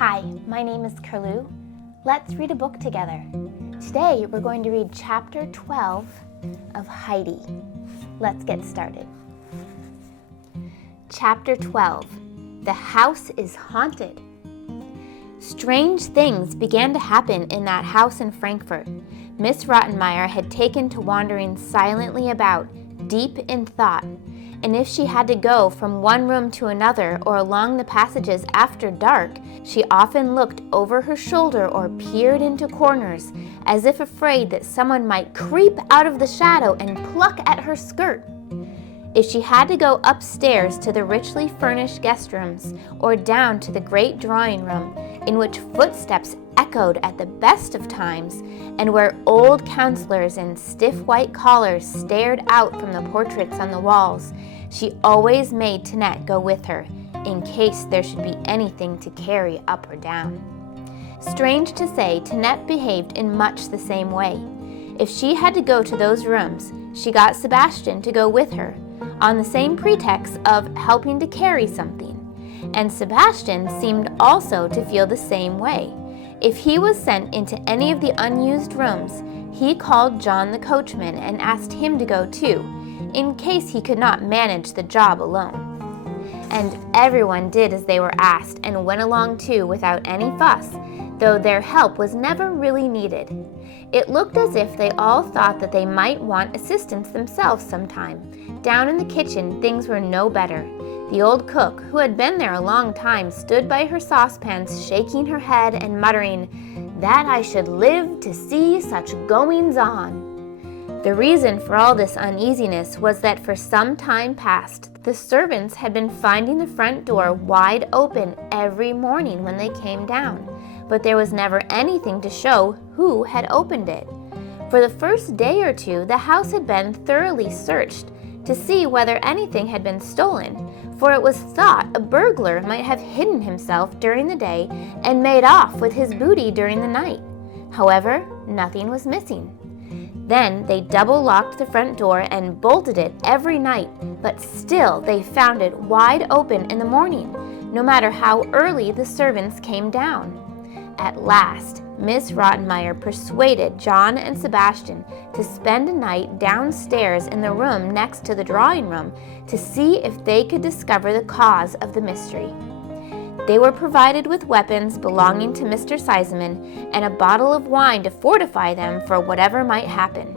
Hi, my name is Curloo. Let's read a book together. Today we're going to read chapter 12 of Heidi. Let's get started. Chapter 12. The house is haunted. Strange things began to happen in that house in Frankfurt. Miss Rottenmeier had taken to wandering silently about, deep in thought, and if she had to go from one room to another or along the passages after dark, she often looked over her shoulder or peered into corners, as if afraid that someone might creep out of the shadow and pluck at her skirt. If she had to go upstairs to the richly furnished guest rooms, or down to the great drawing room, in which footsteps echoed at the best of times, and where old counselors in stiff white collars stared out from the portraits on the walls, she always made Tinette go with her, in case there should be anything to carry up or down. Strange to say, Tinette behaved in much the same way. If she had to go to those rooms, she got Sebastian to go with her, on the same pretext of helping to carry something. And Sebastian seemed also to feel the same way. If he was sent into any of the unused rooms, he called John the coachman and asked him to go too, in case he could not manage the job alone. And everyone did as they were asked and went along too without any fuss, though their help was never really needed. It looked as if they all thought that they might want assistance themselves sometime. Down in the kitchen, things were no better. The old cook, who had been there a long time, stood by her saucepans, shaking her head and muttering, "That I should live to see such goings-on." The reason for all this uneasiness was that for some time past, the servants had been finding the front door wide open every morning when they came down, but there was never anything to show who had opened it. For the first day or two, the house had been thoroughly searched to see whether anything had been stolen, for it was thought a burglar might have hidden himself during the day and made off with his booty during the night. However, nothing was missing. Then they double-locked the front door and bolted it every night, but still they found it wide open in the morning, no matter how early the servants came down. At last, Miss Rottenmeier persuaded John and Sebastian to spend a night downstairs in the room next to the drawing room to see if they could discover the cause of the mystery. They were provided with weapons belonging to Mr. Sesemann and a bottle of wine to fortify them for whatever might happen.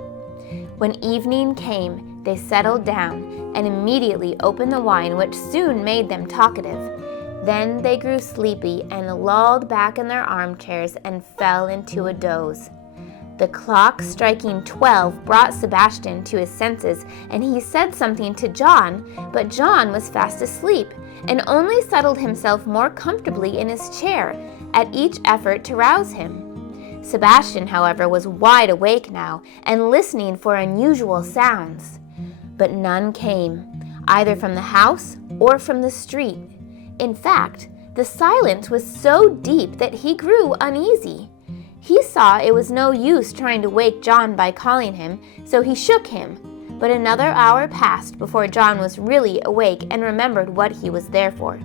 When evening came, they settled down and immediately opened the wine, which soon made them talkative. Then they grew sleepy and lolled back in their armchairs and fell into a doze. The clock striking 12 brought Sebastian to his senses, and he said something to John, but John was fast asleep and only settled himself more comfortably in his chair at each effort to rouse him. Sebastian, however, was wide awake now and listening for unusual sounds. But none came, either from the house or from the street. In fact, the silence was so deep that he grew uneasy. He saw it was no use trying to wake John by calling him, so he shook him. But another hour passed before John was really awake and remembered what he was there for.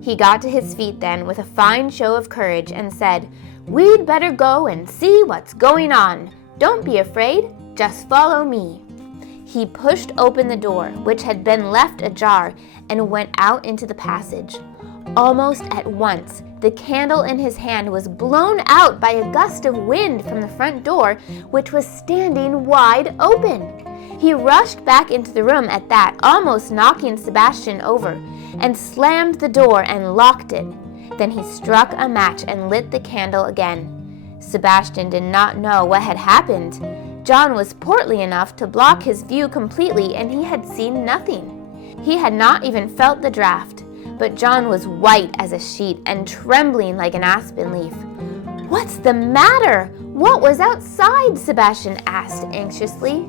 He got to his feet then with a fine show of courage and said, "We'd better go and see what's going on. Don't be afraid, just follow me." He pushed open the door, which had been left ajar, and went out into the passage. Almost at once, the candle in his hand was blown out by a gust of wind from the front door, which was standing wide open. He rushed back into the room at that, almost knocking Sebastian over, and slammed the door and locked it. Then he struck a match and lit the candle again. Sebastian did not know what had happened. John was portly enough to block his view completely, and he had seen nothing. He had not even felt the draught, but John was white as a sheet and trembling like an aspen leaf. "What's the matter? What was outside?" Sebastian asked anxiously.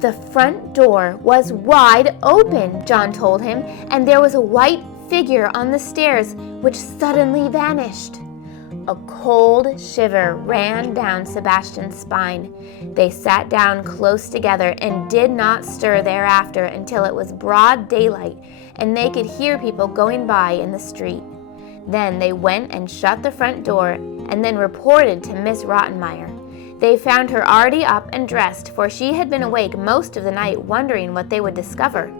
"The front door was wide open," John told him, "and there was a white figure on the stairs which suddenly vanished." A cold shiver ran down Sebastian's spine. They sat down close together and did not stir thereafter until it was broad daylight and they could hear people going by in the street. Then they went and shut the front door and then reported to Miss Rottenmeier. They found her already up and dressed, for she had been awake most of the night wondering what they would discover.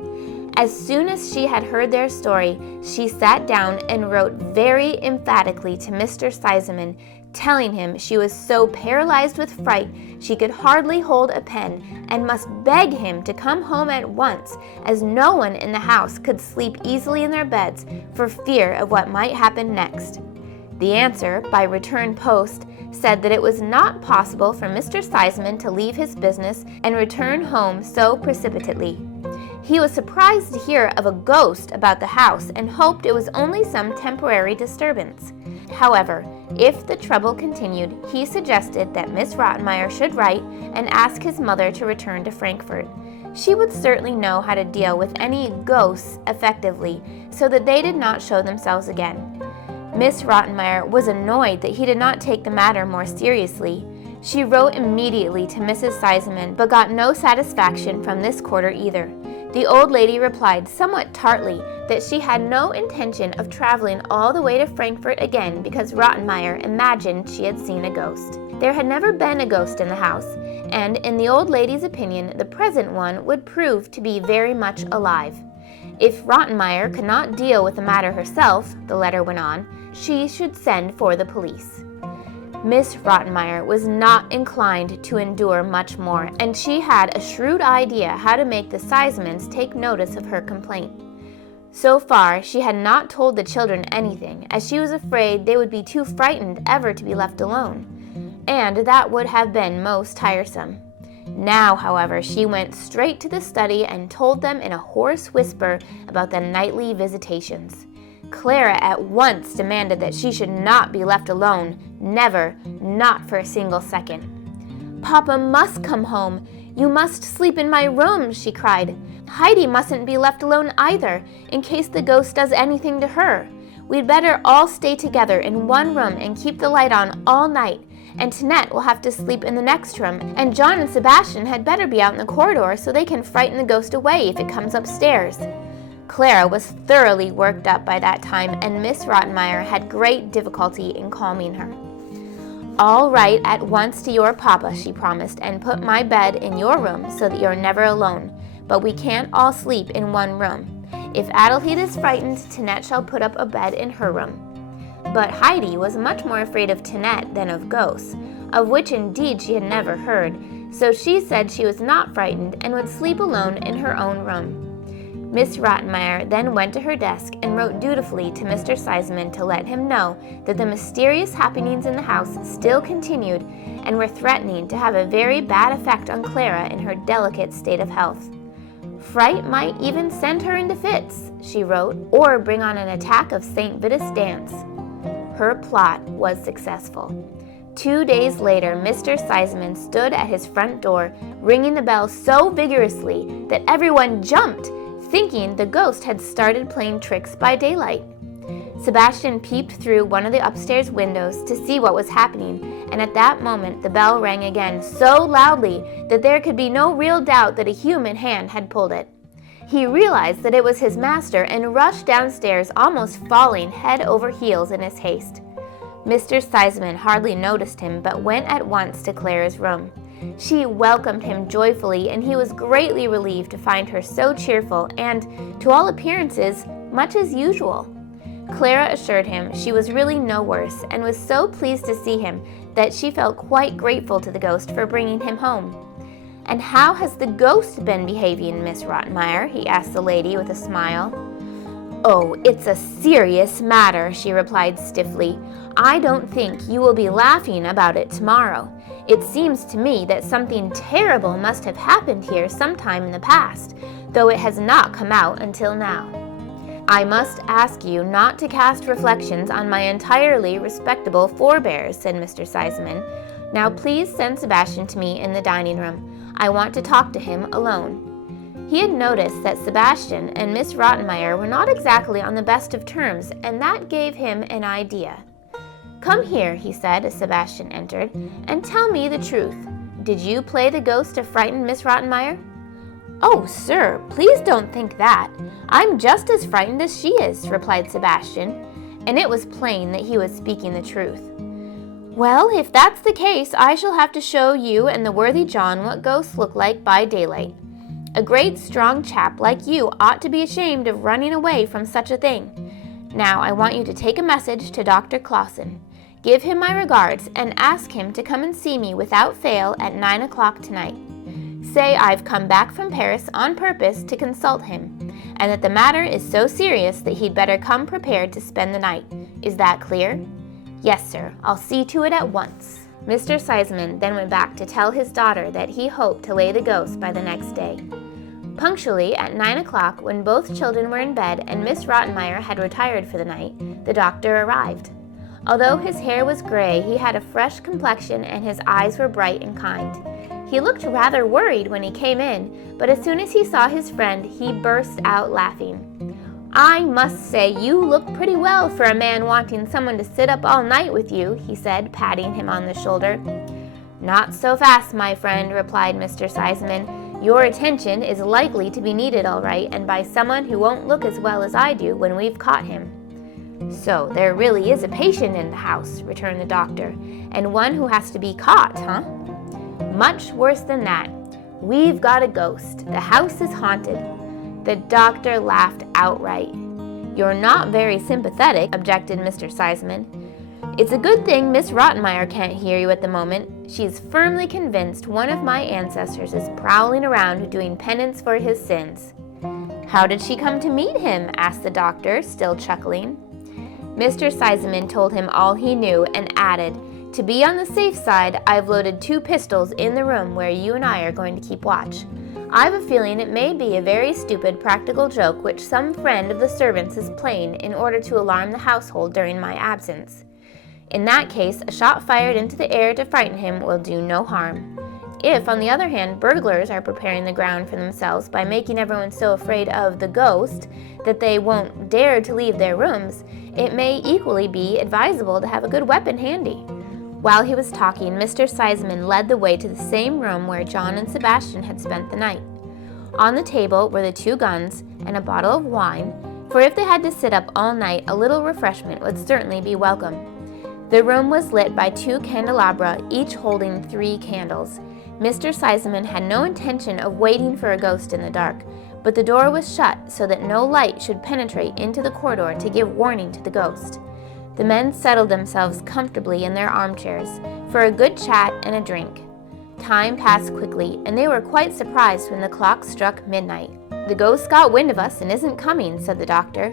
As soon as she had heard their story, she sat down and wrote very emphatically to Mr. Sesemann, telling him she was so paralyzed with fright she could hardly hold a pen and must beg him to come home at once, as no one in the house could sleep easily in their beds for fear of what might happen next. The answer, by return post, said that it was not possible for Mr. Sesemann to leave his business and return home so precipitately. He was surprised to hear of a ghost about the house and hoped it was only some temporary disturbance. However, if the trouble continued, he suggested that Miss Rottenmeier should write and ask his mother to return to Frankfurt. She would certainly know how to deal with any ghosts effectively, so that they did not show themselves again. Miss Rottenmeier was annoyed that he did not take the matter more seriously. She wrote immediately to Mrs. Sesemann, but got no satisfaction from this quarter either. The old lady replied somewhat tartly that she had no intention of traveling all the way to Frankfurt again because Rottenmeier imagined she had seen a ghost. There had never been a ghost in the house, and in the old lady's opinion, the present one would prove to be very much alive. If Rottenmeier could not deal with the matter herself, the letter went on, she should send for the police. Miss Rottenmeier was not inclined to endure much more, and she had a shrewd idea how to make the Sesemanns take notice of her complaint. So far, she had not told the children anything, as she was afraid they would be too frightened ever to be left alone, and that would have been most tiresome. Now, however, she went straight to the study and told them in a hoarse whisper about the nightly visitations. Clara at once demanded that she should not be left alone, never, not for a single second. "Papa must come home. You must sleep in my room," she cried. "Heidi mustn't be left alone either, in case the ghost does anything to her. We'd better all stay together in one room and keep the light on all night, and Tinette will have to sleep in the next room, and John and Sebastian had better be out in the corridor so they can frighten the ghost away if it comes upstairs." Clara was thoroughly worked up by that time, and Miss Rottenmeier had great difficulty in calming her. "I'll write at once to your papa," she promised, "and put my bed in your room so that you're never alone. But we can't all sleep in one room. If Adelheid is frightened, Tinette shall put up a bed in her room." But Heidi was much more afraid of Tinette than of ghosts, of which indeed she had never heard, so she said she was not frightened and would sleep alone in her own room. Miss Rottenmeier then went to her desk and wrote dutifully to Mr. Sesemann to let him know that the mysterious happenings in the house still continued and were threatening to have a very bad effect on Clara in her delicate state of health. Fright might even send her into fits, she wrote, or bring on an attack of St. Vitus' dance. Her plot was successful. 2 days later, Mr. Sesemann stood at his front door, ringing the bell so vigorously that everyone jumped, thinking the ghost had started playing tricks by daylight. Sebastian peeped through one of the upstairs windows to see what was happening, and at that moment the bell rang again so loudly that there could be no real doubt that a human hand had pulled it. He realized that it was his master and rushed downstairs, almost falling head over heels in his haste. Mr. Sesemann hardly noticed him, but went at once to Clara's room. She welcomed him joyfully, and he was greatly relieved to find her so cheerful and, to all appearances, much as usual. Clara assured him she was really no worse, and was so pleased to see him that she felt quite grateful to the ghost for bringing him home. "And how has the ghost been behaving, Miss Rottenmeier?" he asked the lady with a smile. "Oh, it's a serious matter," she replied stiffly. "I don't think you will be laughing about it tomorrow. It seems to me that something terrible must have happened here sometime in the past, though it has not come out until now. I must ask you not to cast reflections on my entirely respectable forebears," said Mr. Sesemann. "Now please send Sebastian to me in the dining room. I want to talk to him alone." He had noticed that Sebastian and Miss Rottenmeier were not exactly on the best of terms, and that gave him an idea. "Come here," he said as Sebastian entered, "and tell me the truth. Did you play the ghost to frighten Miss Rottenmeier?" "Oh, sir, please don't think that. I'm just as frightened as she is," replied Sebastian, and it was plain that he was speaking the truth. "Well, if that's the case, I shall have to show you and the worthy John what ghosts look like by daylight. A great strong chap like you ought to be ashamed of running away from such a thing. Now I want you to take a message to Dr. Classen. Give him my regards and ask him to come and see me without fail at 9 o'clock tonight. Say I've come back from Paris on purpose to consult him, and that the matter is so serious that he'd better come prepared to spend the night. Is that clear?" "Yes, sir. I'll see to it at once." Mr. Sesemann then went back to tell his daughter that he hoped to lay the ghost by the next day. Punctually at 9 o'clock, when both children were in bed and Miss Rottenmeier had retired for the night, the doctor arrived. Although his hair was gray, he had a fresh complexion and his eyes were bright and kind. He looked rather worried when he came in, but as soon as he saw his friend, he burst out laughing. "I must say you look pretty well for a man wanting someone to sit up all night with you," he said, patting him on the shoulder. "Not so fast, my friend," replied Mr. Sesemann. "Your attention is likely to be needed all right, and by someone who won't look as well as I do when we've caught him." "So there really is a patient in the house," returned the doctor, "and one who has to be caught, huh?" "Much worse than that. We've got a ghost. The house is haunted." The doctor laughed outright. "You're not very sympathetic," objected Mr. Sesemann. "It's a good thing Miss Rottenmeier can't hear you at the moment. She's firmly convinced one of my ancestors is prowling around doing penance for his sins." "How did she come to meet him?" asked the doctor, still chuckling. Mr. Sesemann told him all he knew and added, "To be on the safe side, I've loaded 2 pistols in the room where you and I are going to keep watch. I've a feeling it may be a very stupid practical joke which some friend of the servants is playing in order to alarm the household during my absence. In that case, a shot fired into the air to frighten him will do no harm. If, on the other hand, burglars are preparing the ground for themselves by making everyone so afraid of the ghost that they won't dare to leave their rooms, it may equally be advisable to have a good weapon handy." While he was talking, Mr. Sesemann led the way to the same room where John and Sebastian had spent the night. On the table were the 2 guns and a bottle of wine, for if they had to sit up all night, a little refreshment would certainly be welcome. The room was lit by 2 candelabra, each holding 3 candles. Mr. Sesemann had no intention of waiting for a ghost in the dark, but the door was shut so that no light should penetrate into the corridor to give warning to the ghost. The men settled themselves comfortably in their armchairs for a good chat and a drink. Time passed quickly, and they were quite surprised when the clock struck midnight. "The ghost got wind of us and isn't coming," said the doctor.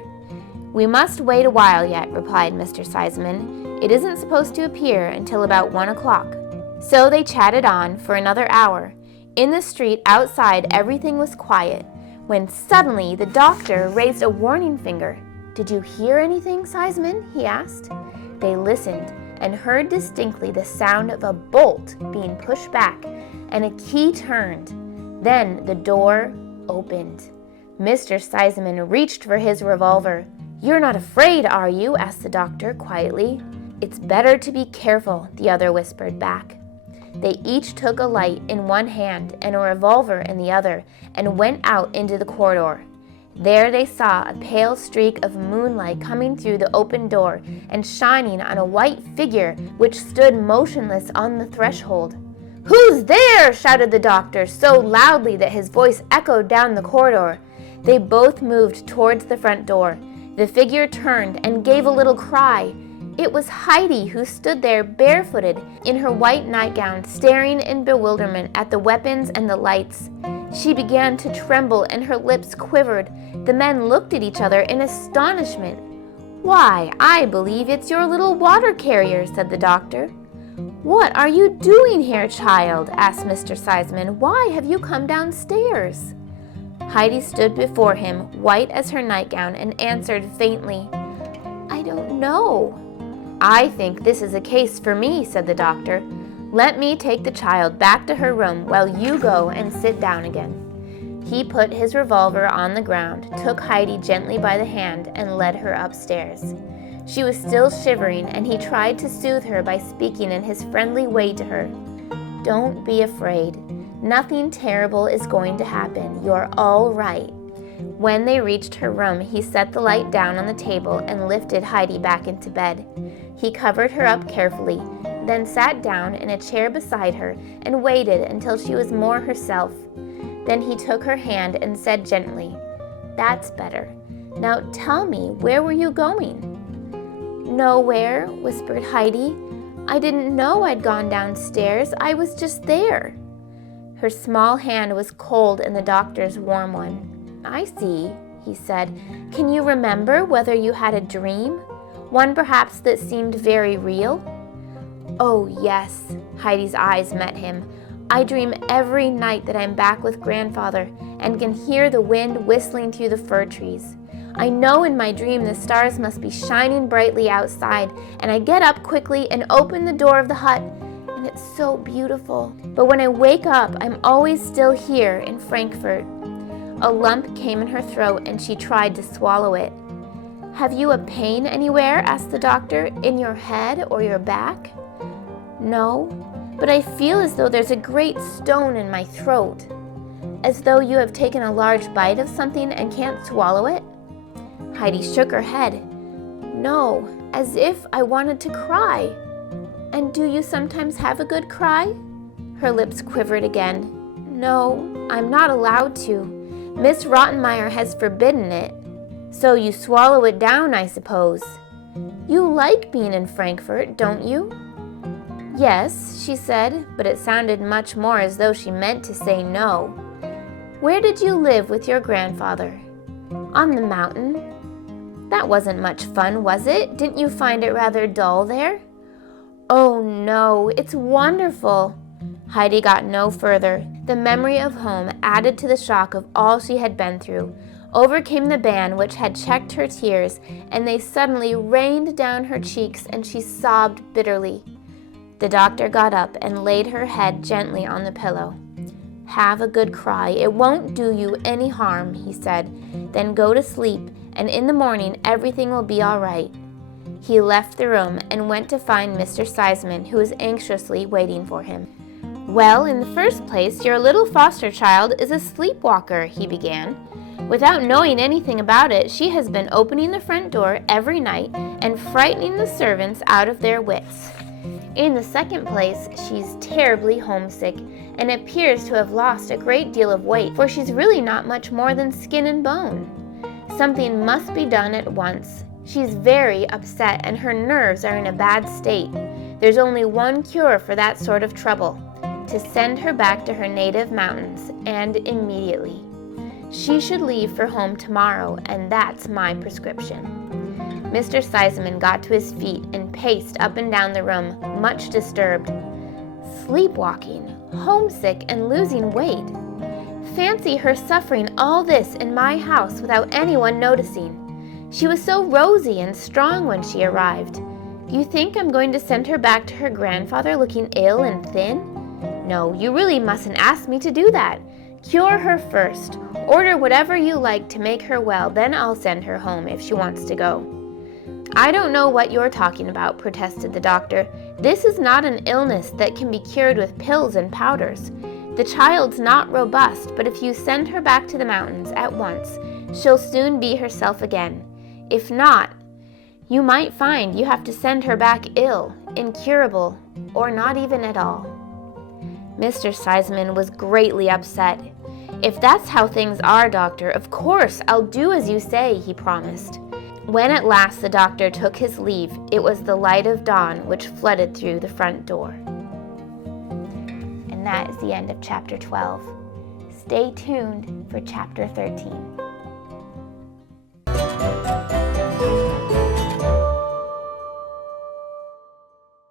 "We must wait a while yet," replied Mr. Sesemann. "It isn't supposed to appear until about 1 o'clock. So they chatted on for another hour. In the street outside everything was quiet, when suddenly the doctor raised a warning finger. "Did you hear anything, Sesemann?" he asked. They listened and heard distinctly the sound of a bolt being pushed back and a key turned. Then the door opened. Mr. Sesemann reached for his revolver. "You're not afraid, are you?" asked the doctor quietly. "It's better to be careful," the other whispered back. They each took a light in one hand and a revolver in the other and went out into the corridor. There they saw a pale streak of moonlight coming through the open door and shining on a white figure which stood motionless on the threshold. "Who's there?" shouted the doctor so loudly that his voice echoed down the corridor. They both moved towards the front door. The figure turned and gave a little cry. It was Heidi, who stood there barefooted in her white nightgown, staring in bewilderment at the weapons and the lights. She began to tremble and her lips quivered. The men looked at each other in astonishment. "Why, I believe it's your little water carrier," said the doctor. "What are you doing here, child?" asked Mr. Sesemann. "Why have you come downstairs?" Heidi stood before him, white as her nightgown, and answered faintly, "I don't know." "I think this is a case for me," said the doctor. "Let me take the child back to her room while you go and sit down again." He put his revolver on the ground, took Heidi gently by the hand, and led her upstairs. She was still shivering, and he tried to soothe her by speaking in his friendly way to her. "Don't be afraid. Nothing terrible is going to happen. You're all right. When they reached her room, he set the light down on the table and lifted Heidi back into bed. He covered her up carefully, then sat down in a chair beside her and waited until she was more herself. Then he took her hand and said gently, "That's better. Now tell me, where were you going?" "Nowhere," whispered Heidi. "I didn't know I'd gone downstairs. I was just there." Her small hand was cold in the doctor's warm one. "I see," he said. "Can you remember whether you had a dream? One perhaps that seemed very real?" "Oh, yes." Heidi's eyes met him. "I dream every night that I'm back with grandfather and can hear the wind whistling through the fir trees. I know in my dream the stars must be shining brightly outside, and I get up quickly and open the door of the hut, and it's so beautiful. But when I wake up, I'm always still here in Frankfurt." A lump came in her throat and she tried to swallow it. "Have you a pain anywhere?" asked the doctor. "In your head or your back?" "No, but I feel as though there's a great stone in my throat." "As though you have taken a large bite of something and can't swallow it?" Heidi shook her head. "No, as if I wanted to cry." "And do you sometimes have a good cry?" Her lips quivered again. "No, I'm not allowed to. Miss Rottenmeier has forbidden it." "So you swallow it down, I suppose." "You like being in Frankfurt, don't you?" "Yes," she said, but it sounded much more as though she meant to say no. "Where did you live with your grandfather?" "On the mountain." "That wasn't much fun, was it? Didn't you find it rather dull there?" "Oh no, it's wonderful." Heidi got no further. The memory of home, added to the shock of all she had been through, overcame the ban which had checked her tears, and they suddenly rained down her cheeks, and she sobbed bitterly. The doctor got up and laid her head gently on the pillow. "Have a good cry. It won't do you any harm," he said. "Then go to sleep, and in the morning everything will be all right." He left the room and went to find Mr. Sesemann, who was anxiously waiting for him. "Well, in the first place, your little foster child is a sleepwalker," he began. "Without knowing anything about it, she has been opening the front door every night and frightening the servants out of their wits. In the second place, she's terribly homesick and appears to have lost a great deal of weight, for she's really not much more than skin and bone. Something must be done at once. She's very upset and her nerves are in a bad state. There's only one cure for that sort of trouble: to send her back to her native mountains, and immediately. She should leave for home tomorrow, and that's my prescription." Mr. Sesemann got to his feet and paced up and down the room, much disturbed. "Sleepwalking, homesick, and losing weight. Fancy her suffering all this in my house without anyone noticing. She was so rosy and strong when she arrived. Do you think I'm going to send her back to her grandfather looking ill and thin? No, you really mustn't ask me to do that. Cure her first. Order whatever you like to make her well, then I'll send her home if she wants to go." "I don't know what you're talking about," protested the doctor. "This is not an illness that can be cured with pills and powders. The child's not robust, but if you send her back to the mountains at once, she'll soon be herself again. If not, you might find you have to send her back ill, incurable, or not even at all." Mr. Sesemann was greatly upset. "If that's how things are, doctor, of course I'll do as you say," he promised. When at last the doctor took his leave, it was the light of dawn which flooded through the front door. And that is the end of chapter 12. Stay tuned for chapter 13.